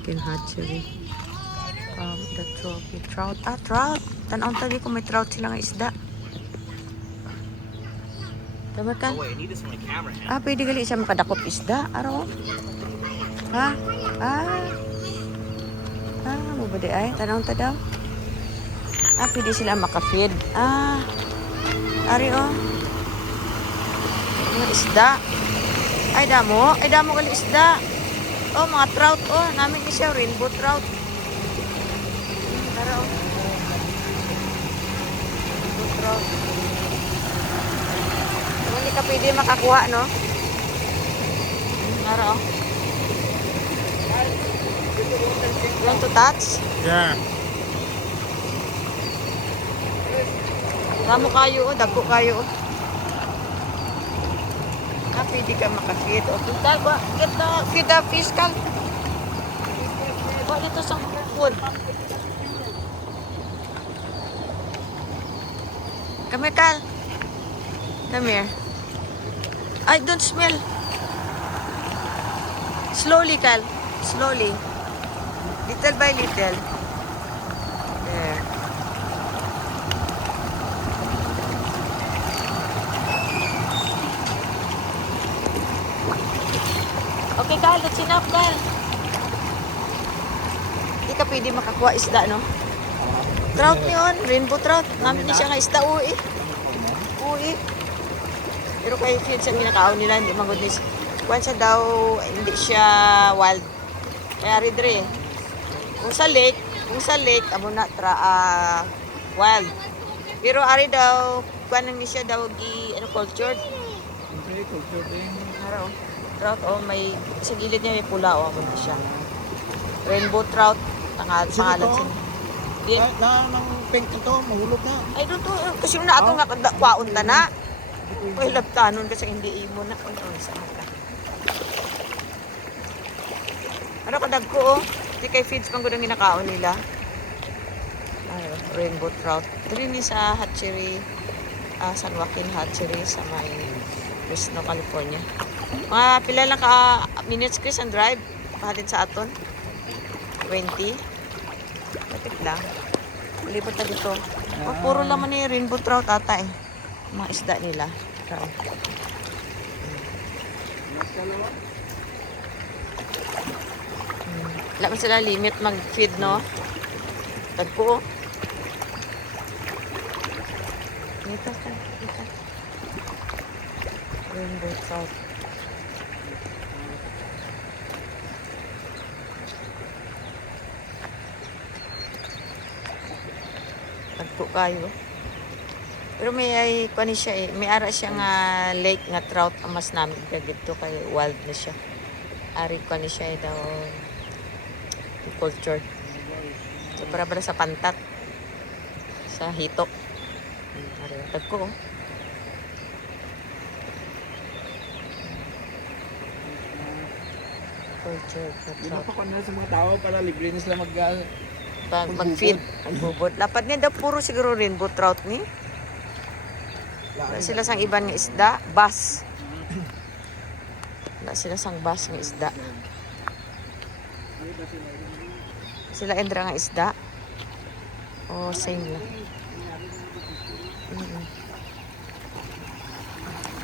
King hatchery. The trophy trout. Trout. Tanaw tali kung may trout sila nga isda. Tama ka? Pwede gali siya makadakop isda. Araw. Ha? Mabadi ay. Tanaw ta daw. Pwede sila makafeed. Ari oh. Mga isda. Ay damo gali isda. Oh, mga trout oh. Namin ni siya rainbow trout. Tara oh. Rainbow trout. Hindi ka pwede makakuha, no? Tara oh. You want to touch? Yeah. Damo kayo oh. Dagko kayo oh. Pwede ka makafeed. O, total ba? Feed the fish, Kal. Ba, dito sa food. Come here, Kal. Come here. I don't smell. Slowly, Kal. Slowly. Little by little. There. Okay, Kal, that's enough, Kal. Hindi ka pwede makakuha isda, no? Trout yun, rainbow trout. Namin niya siya nga isda, uwi. Pero kay feed sa ginakaon nila, hindi magudnis. Kung siya daw, hindi siya wild. Kaya ridre. Kung sa lake, amo na wild. Pero ari daw, kung niya siya daw, cultured. Okay, cultured din. Araw. Trout, may sa gilid niya may pula, ako na siya. Rainbow trout, pangalan siya. Nang pink ito, mahulog na. Ay, doon to. Kasi na ako nga kwaon ta na. Uy, labtanon kasi hindi imo na. Saan ka? Ano ka dagko, oh? Hindi kay feeds pang gudang ginakaon nila. Rainbow trout. Dito ni sa hatchery, San Joaquin Hatchery sa may Fresno, California. Mga pila lang ka minutes, Chris, ang drive. Pahatid sa aton. 20. Lapit lang. Malipot na dito. Puro laman ni rainbow trout ata eh. Mga isda nila. Wala man sila limit mag-feed, no? Tagpo. Dito. Rainbow trout. Tagpo kayo. Pero may kuan siya eh. May ara siya nga lake nga trout ang mas namin dito kay wild na siya. Ari kuan siya daw culture. So para sa pantat. Sa hitok. Ari tagko. Culture. Ginapakon na sa mga tao para libre na sila mag-feed. Magbubod. Lapad niya daw puro siguro rainbow trout ni. Wala sila sang iban nga isda. Bass. Wala sila sang bass nga isda. Sila endra nga isda. Same lang.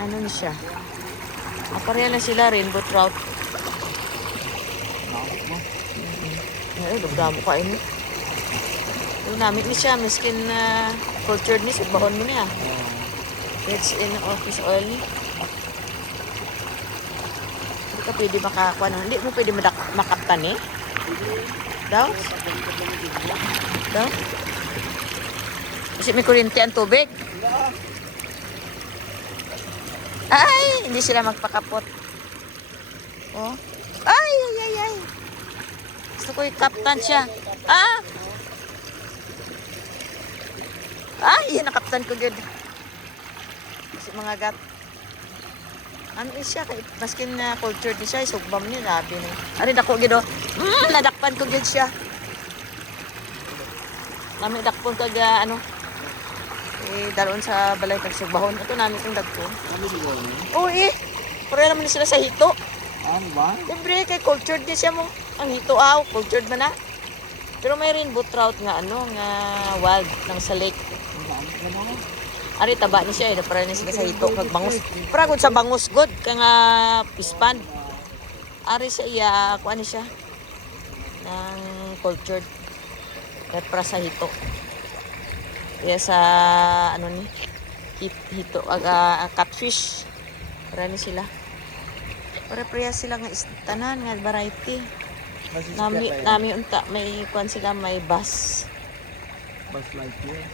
Ano ni siya? Pareha lang sila rainbow trout. Ay, dugdamo ka ini. Yung namin ni siya, miskin cultured ni, sugbahon mo niya. It's in office oil ni. Hindi ka pwede makakuha na. Hindi mo pwede makaptan eh. Daw? Kasi may kuryente ang tubig. Ay, hindi sila magpakapot. Ay. Gusto ko i-captain siya. Yan nakaptan ko good. Kasi mga gat. Ano siya, maskin na cultured siya, isugbam niya, labi na. Ari, dako gido. Nadakpan ko good siya. Nami dakpon kag daroon sa balay kag sugbahon. Ito namin itong dagko. Oo Pare naman sila sa hito. Ano ba? Siyempre, kay cultured niya siya mo. Ang hito cultured man na. Pero may rainbow trout nga nga wild nang sa lake. Ari taba ni siya para ni sila sa hito kag bangus. Para gud sa bangus god kay nga pispan. Ari siya kuan ni siya nang cultured. Kaya para sa hito. Kaya sa ano ni hito catfish. Para ni sila. Pare-pareha sila nga tanan nga variety. Nami unta may kuan sila may bass. Bus like here.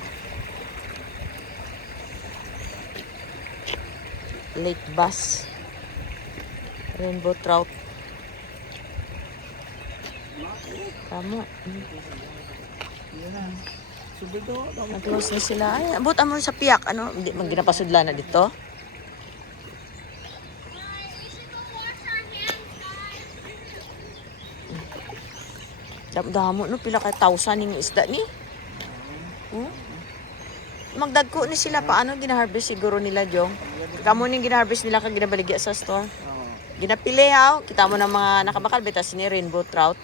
Lake bass. Rainbow trout. Kamo. Subido. Nag-close na sila. Ay, abot amo sa piyak. Ano, hindi man ginapasudlan na dito. Damo no pila kay 1,000 ning isda ni. Magdagko ni sila paano gina-harvest siguro nila jong. Kamo ning gina-harvest nila kag ginabaligya sa store. Ginapili kita mo ng mga nakabakal betas ni rainbow trout.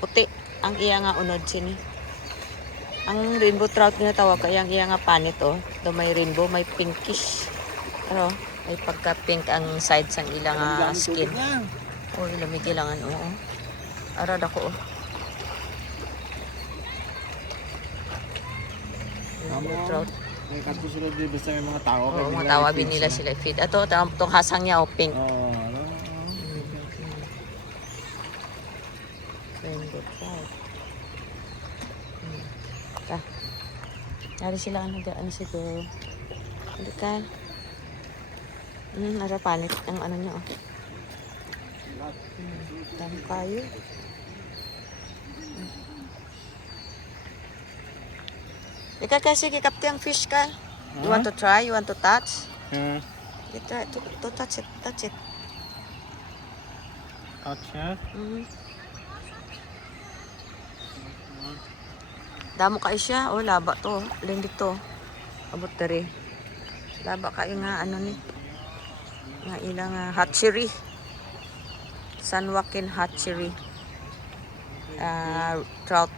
Puti ang iya nga unod sini. Ang rainbow trout nga tawag kay ang iya nga panit Do may rainbow, may pinkish. Ano? May pagka-pink ang sides ang ilang skin. Lamig kailangan, Arad ako, trout. May kato sila di basta may mga tao. Mga tawabin nila sila feed. Ato, itong hasang niya, pink. Rainbow trout. Nari sila ano siguro. Hindi ka. Ara panit ang ano niya Dami kayo. Ika kasi kikapti ang fish ka. You want to try? You want to touch? You try to touch it. Touch it. Touch it? Damo kayo siya. Laba to. Alin dito. Abot dari. Laba kayo nga ano ni. Nga ilang hatchery. San Joaquin Hatchery. Trout.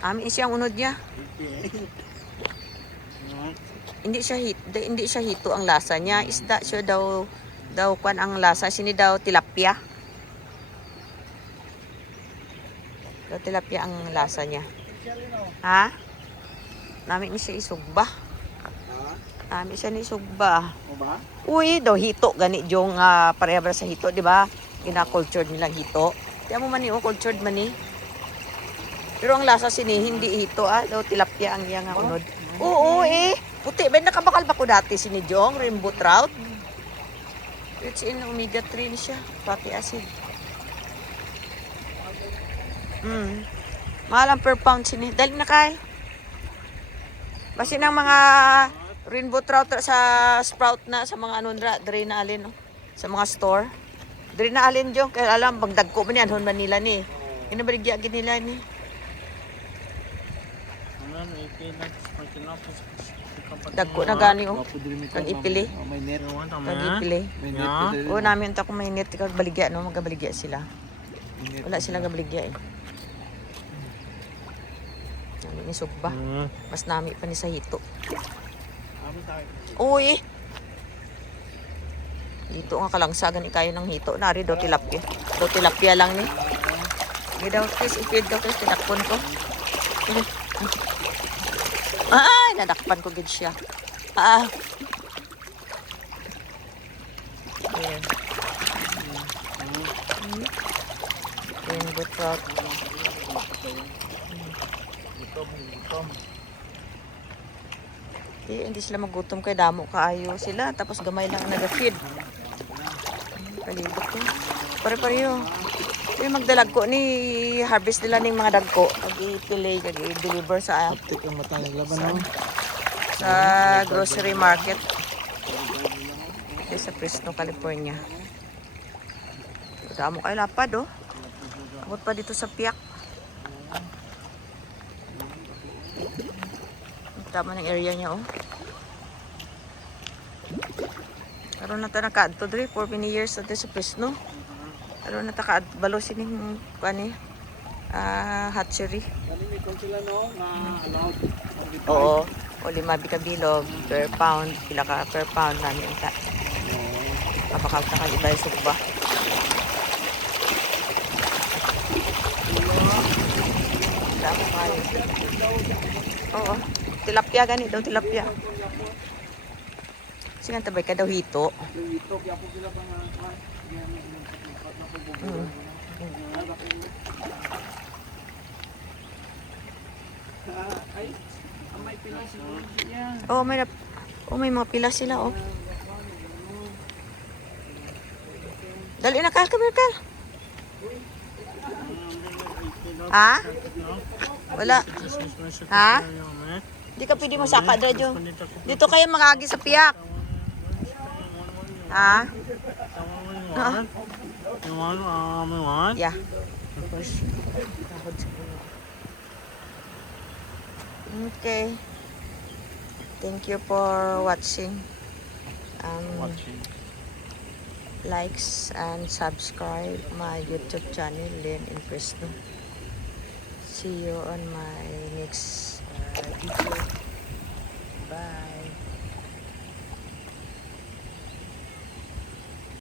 Ami siyang unod niya. Hindi siya hito ang lasa niya. Isda siya daw kwan ang lasa. Sini daw tilapia. Tilapia ang lasa niya. Ha? Nami ni siya isugba. Nami siya ni isugba. Ba? Uy, daw hito gani jong pareha sa hito, di ba? Gina-cultured nilang hito. Tiyan mo man ni cultured man ni. Pero ang lasa sini hindi hito daw tilapia ang iya nga unod. Oo puti ben nakabakal ba ko dati sini jong rainbow trout. Rich in omega 3 ni siya, fatty acid. Mahal ang per pound sini. Dali na kay. Basi ng mga rainbow trout sa sprout na sa mga dre na alin sa mga store. Dre na alin jong kay alam bagdagko man yan man nila ni. Inabaligya gid nila ni. Dagko na gani kag ipili. May net. Kag ipili. May net. Namin ta ko may net kag baligya magabaligya sila. Wala sila gabaligya Nami ni sugba. Mas nami pa ni sa hito. Uy. Dito nga kalangsagan kayo ng hito. Nari daw tilapia. Daw tilapia lang ni. Hindi daw tis ipid daw tis tinakpon ko. Ay, nadakpan ko gid siya. Ayan. Rainbow trout. Hindi sila magutom kay damo kaayo sila tapos gamay lang naga-feed. Palibot ko. Pare-pareho. Magdalag ko ni harvest nila ning mga dagko pag i-fillet kag i-deliver sa sa grocery market sa Fresno, California. Damo kay lapad abot pa dito sa piyak. Tama ng area niya Karon na ta nakaadto diri for many years na sa Fresno. Karon na ta kaadbalo sining kani hatchery. Dali may kung sila no na allowed. Oo. O 5 kabilog per pound, pila ka per pound nani unta. Kapakaw ta kag ibay sugba. Damo kayo. Oo. Tilapia gani daw tilapia. Sige tabay ka daw hito. Ito kaya po sila pang ay may pila siguro siya. Oh, may mga pila sila oh. Dali na kal, come here, kal. Ha? Wala. Ha? Di ka pwede masaka dito. Dito kayo makagi sa piyak. Ha? Yeah. Okay. Thank you for watching. Likes and subscribe my YouTube channel, Lynn in Fresno. See you on my next video. Bye.